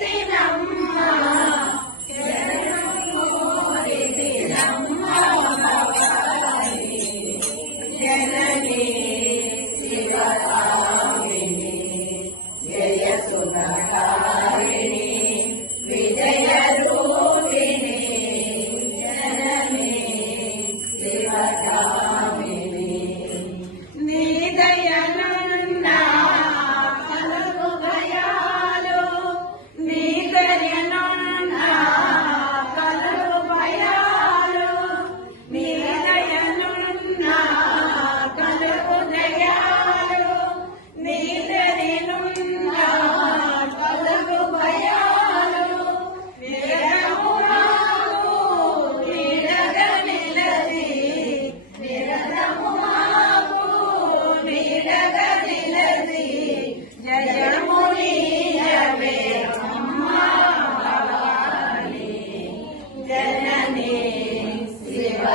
Amen.